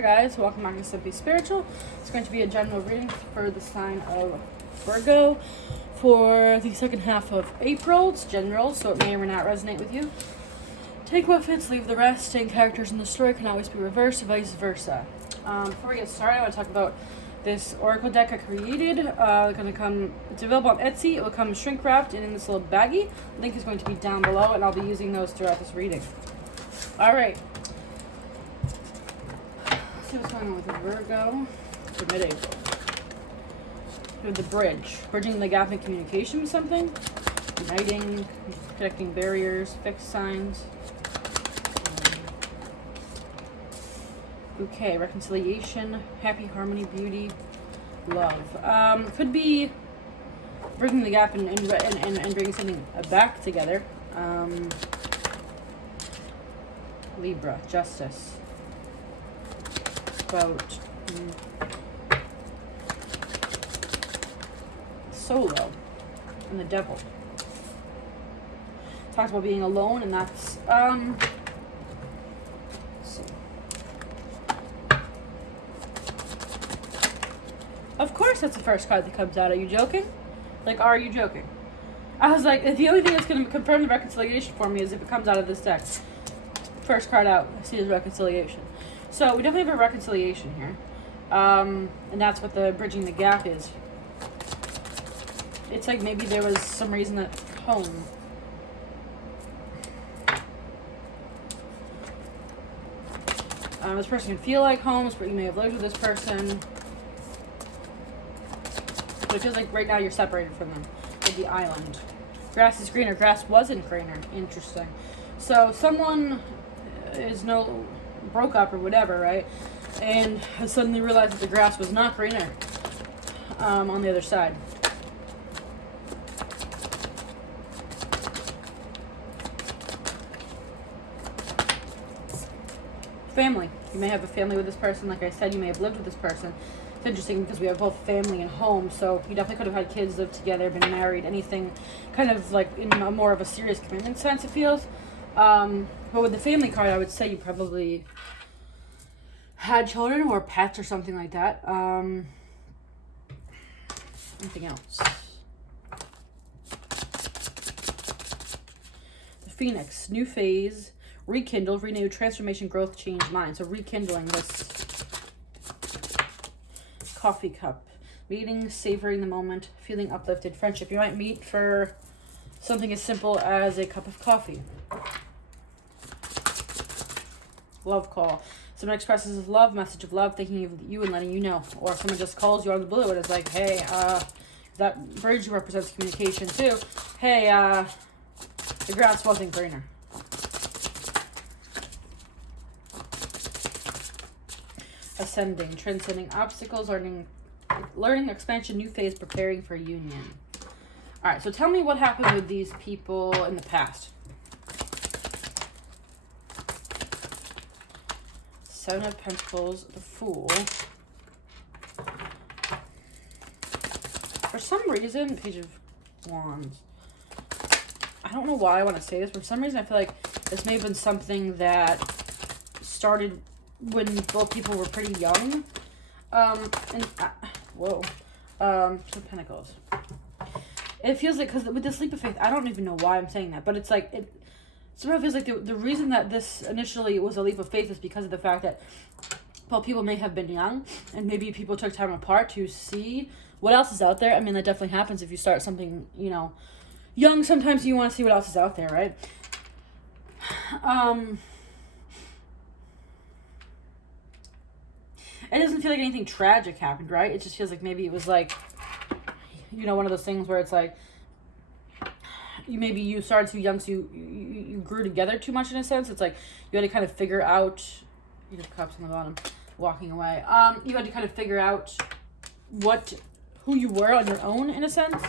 Hi guys, welcome back to Simply Spiritual. It's going to be a general reading for the sign of Virgo for the second half of April. It's general, so it may or may not resonate with you. Take what fits, leave the rest. Same characters in the story can always be reversed, vice versa. Before we get started, I want to talk about this oracle deck I created. It's available on Etsy. It will come shrink wrapped and in this little baggie. Link is going to be down below, and I'll be using those throughout this reading. All right. See what's going on with the Virgo for mid-April. With the bridge. Bridging the gap in communication with something. Uniting, connecting barriers, fixed signs. Okay, reconciliation, happy, harmony, beauty, love. Could be bridging the gap and bringing something back together. Libra, justice. About solo and the devil. Talks about being alone, and that's let's see. Of course that's the first card that comes out. Are you joking? Like, are you joking? I was like, the only thing that's going to confirm the reconciliation for me is if it comes out of this deck. First card out, I see is reconciliation. So we definitely have a reconciliation here. And that's what the bridging the gap is. It's like maybe there was some reason at home. This person can feel like home, but you may have lived with this person. But it feels like right now you're separated from them. Like the island. Grass is greener. Grass wasn't greener. Interesting. So someone is broke up or whatever, right? And has suddenly realized that the grass was not greener on the other side. Family. You may have a family with this person. Like I said, you may have lived with this person. It's interesting because we have both family and home, so you definitely could have had kids, lived together, been married, anything kind of like in a more of a serious commitment sense, it feels. But with the family card, I would say you probably had children or pets or something like that. Anything else? The Phoenix, new phase, rekindle, renew, transformation, growth, change, mind. So rekindling this coffee cup. Meeting, savoring the moment, feeling uplifted, friendship. You might meet for something as simple as a cup of coffee. Love call. Someone expresses his love, message of love, thinking of you and letting you know. Or someone just calls you out of the blue and is like, hey, that bridge represents communication too. Hey, the grass wasn't greener. Ascending, transcending obstacles, learning expansion, new phase, preparing for union. All right, so tell me what happened with these people in the past. Seven of Pentacles, the Fool. For some reason, Page of Wands. I don't know why I want to say this. For some reason, I feel like this may have been something that started when both people were pretty young. Some Pentacles. It feels like, because with this leap of faith, I don't even know why I'm saying that, but it's like, it somehow feels like the reason that this initially was a leap of faith is because of the fact that, well, people may have been young, and maybe people took time apart to see what else is out there. I mean, that definitely happens if you start something, young. Sometimes you want to see what else is out there, right? It doesn't feel like anything tragic happened, right? It just feels like maybe it was like, one of those things where it's like, you started too young, so you grew together too much in a sense. It's like you had to kind of figure out, cups on the bottom, walking away. You had to kind of figure out who you were on your own in a sense,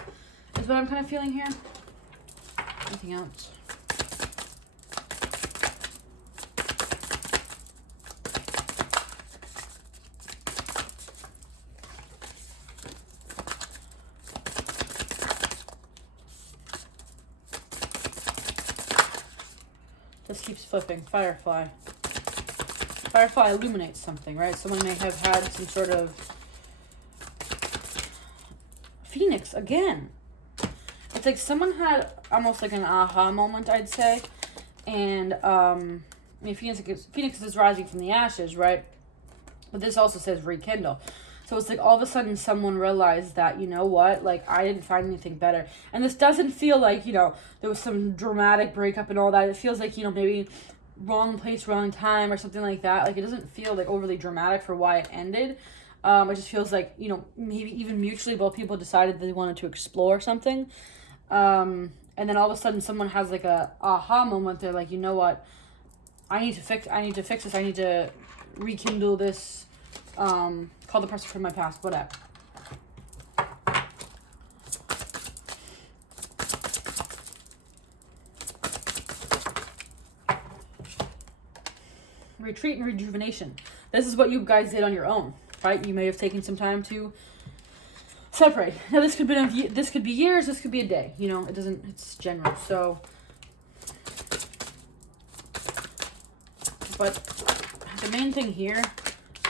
is what I'm kind of feeling here. Anything else? This keeps flipping. Firefly. Firefly illuminates something, right? Someone may have had some sort of Phoenix again. It's like someone had almost like an aha moment, I'd say. And I mean, Phoenix is rising from the ashes, right? But this also says rekindle. So it's like all of a sudden someone realized that, you know what, like I didn't find anything better. And this doesn't feel like, you know, there was some dramatic breakup and all that. It feels like, you know, maybe wrong place, wrong time or something like that. Like it doesn't feel like overly dramatic for why it ended. It just feels like, you know, maybe even mutually both people decided they wanted to explore something. And then all of a sudden someone has like a aha moment. They're like, you know what, I need to fix this. I need to rekindle this. Call the person from my past, whatever. Retreat and rejuvenation. This is what you guys did on your own, right? You may have taken some time to separate. Now this could be years, this could be a day. You know, it's general. So, but the main thing here,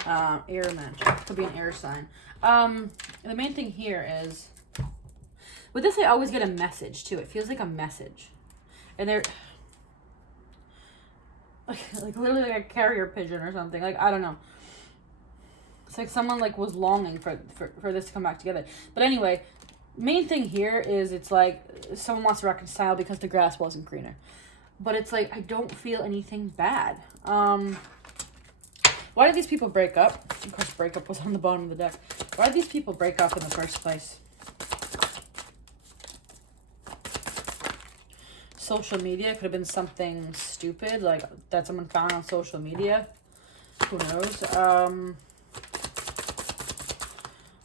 air match, could be an air sign. The main thing here is, with this I always get a message too. It feels like a message. And they're like literally like a carrier pigeon or something. Like, I don't know. It's like someone like was longing for this to come back together. But anyway, main thing here is it's like someone wants to reconcile because the grass wasn't greener. But it's like, I don't feel anything bad. Why did these people break up? Of course, breakup was on the bottom of the deck. Why did these people break up in the first place? Social media could have been something stupid, like that someone found on social media. Who knows?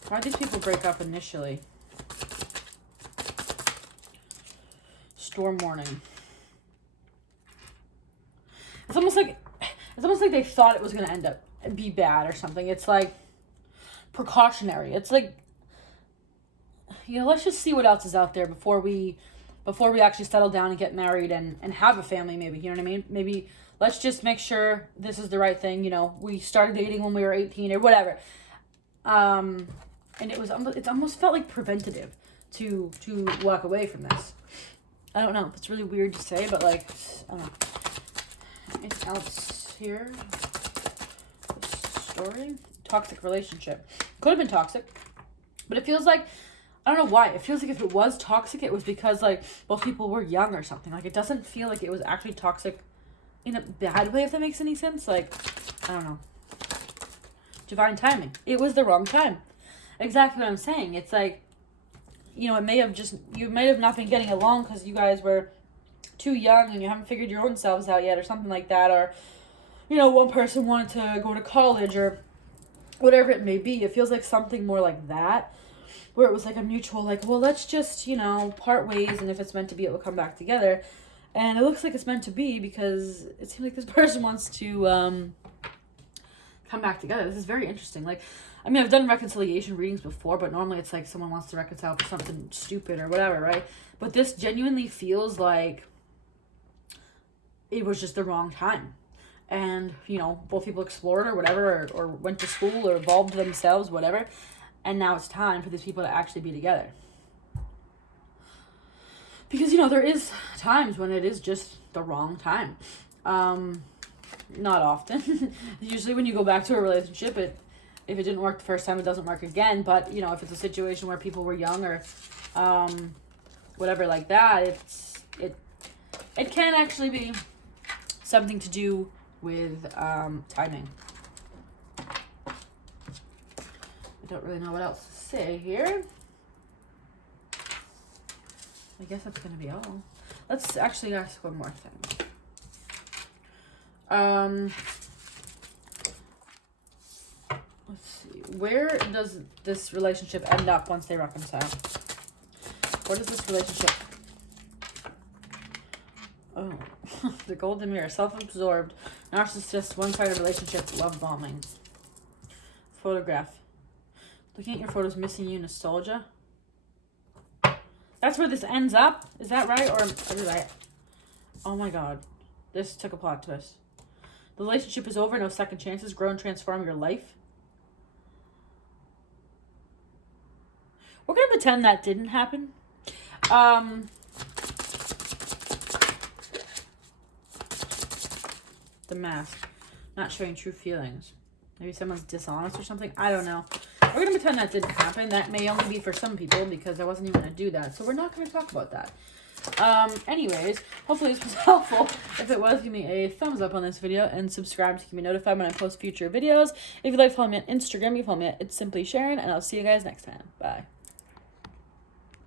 Why did these people break up initially? Storm warning. It's almost like they thought it was going to end up be bad or something. It's like precautionary. It's like, you know, let's just see what else is out there before we actually settle down and get married and have a family, maybe. You know what I mean? Maybe let's just make sure this is the right thing. You know, we started dating when we were 18 or whatever. And it almost felt like preventative to walk away from this. I don't know. It's really weird to say, but like, I don't know. Anything else here? Story? Toxic relationship. Could have been toxic, but it feels like, I don't know why. It feels like if it was toxic, it was because like both people were young or something. Like it doesn't feel like it was actually toxic in a bad way, if that makes any sense. Like, I don't know. Divine timing. It was the wrong time. Exactly what I'm saying. It's like, you know, you may have not been getting along because you guys were too young and you haven't figured your own selves out yet or something like that. Or, you know, one person wanted to go to college or whatever it may be. It feels like something more like that, where it was like a mutual, like, well, let's just, you know, part ways, and if it's meant to be, it will come back together. And it looks like it's meant to be because it seems like this person wants to come back together. This is very interesting. Like, I mean, I've done reconciliation readings before, but normally it's like someone wants to reconcile for something stupid or whatever, right? But this genuinely feels like it was just the wrong time. And, you know, both people explored or whatever, or went to school or evolved themselves, whatever. And now it's time for these people to actually be together. Because, you know, there is times when it is just the wrong time. Not often. Usually when you go back to a relationship, if it didn't work the first time, it doesn't work again. But, you know, if it's a situation where people were young or whatever like that, it can actually be something to do with timing. I don't really know what else to say here. I guess that's going to be all. Let's actually ask one more thing. Let's see. Where does this relationship end up once they reconcile? What is this relationship? Oh, the golden mirror. Self-absorbed, narcissist, one-sided relationship, love bombing. Photograph. Looking at your photos, missing you, nostalgia. That's where this ends up? Is that right? Or did I... Oh my god. This took a plot twist. The relationship is over. No second chances. Grow and transform your life. We're going to pretend that didn't happen. The Mask. Not showing true feelings. Maybe someone's dishonest or something. I don't know. We're going to pretend that didn't happen. That may only be for some people because I wasn't even going to do that. So we're not going to talk about that. Anyways, hopefully this was helpful. If it was, give me a thumbs up on this video and subscribe to keep me notified when I post future videos. If you'd like to follow me on Instagram, you can follow me at It's Simply Sharon, and I'll see you guys next time. Bye.